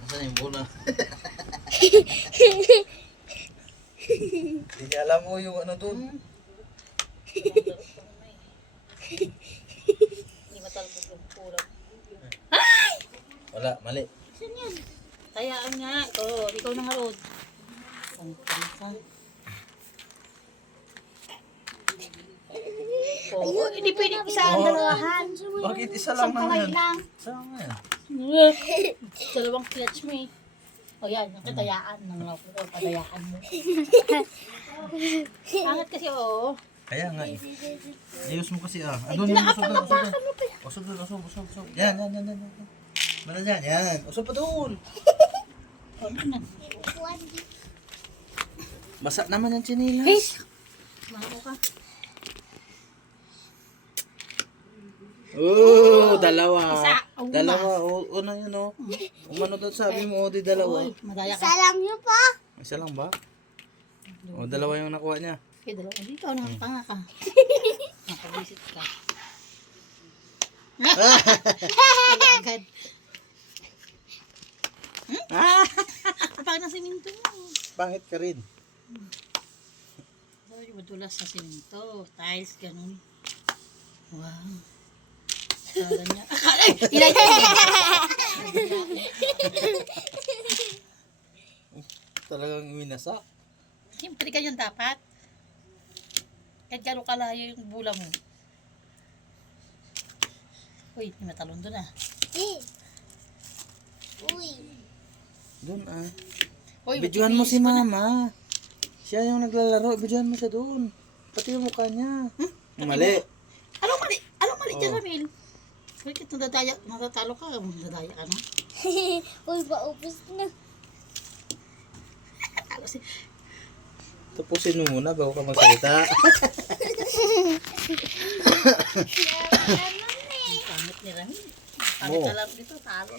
Nasaan yung bola? Hindi niya alam mo yung ano doon. Hindi matalbog yung kulang. Wala, mali. Saan yan? Tayaan nga. Ikaw na nga, Rod. Pangka. Oo, hindi pwede isa ang dalawahan. Bakit isa lang Isang naman kamay yan? lang. Isa lang na yan. Dalawang clutch mo eh. O yan, yung katayaan ng mga padayaan mo. Angat kasi oo. Kaya nga eh. Ayos mo kasi ah. Doon, usog doon, usog doon. Usog doon, usog. Yan. Mana dyan, yan. Usog pa doon. Ano na? Basa naman yung chinilas. Mako ka. Oh, dalawa. Isa. Dalawa. Una yun oh. Umano doon sabi mo, di dalawa. Uy, madaya ka. Salam niyo po. Isa lang ba? O, dalawa yung nakuha niya. Okay, dalawa. Dito, nakapanga ka. Nakabisit ka. Agad. Kapag na siminto mo. Pangit ka rin. Ay, madulas sa siminto. Tiles, ganun. Wow. Kala niya. Ilay! Talagang iminasak. Siyempre ganyan dapat. Kahit gano'ng kalayo yung bula mo. Uy, may matalon doon ah. Uy. Doon ah. Uy, Videohan mo si matitis pa na. mama. Siya yung naglalaro. Videohan mo siya doon. Pati yung mukha niya. Mali. Anong mali? Anong mali dyan, Oh. Ramil? Bakit natatalo ka? Nadadaya ka na? Uy, paupos na. Talo si... Tapusin mo muna bago ka magsalita. Pangit ni Ramil. Pangit na lang dito. Talo.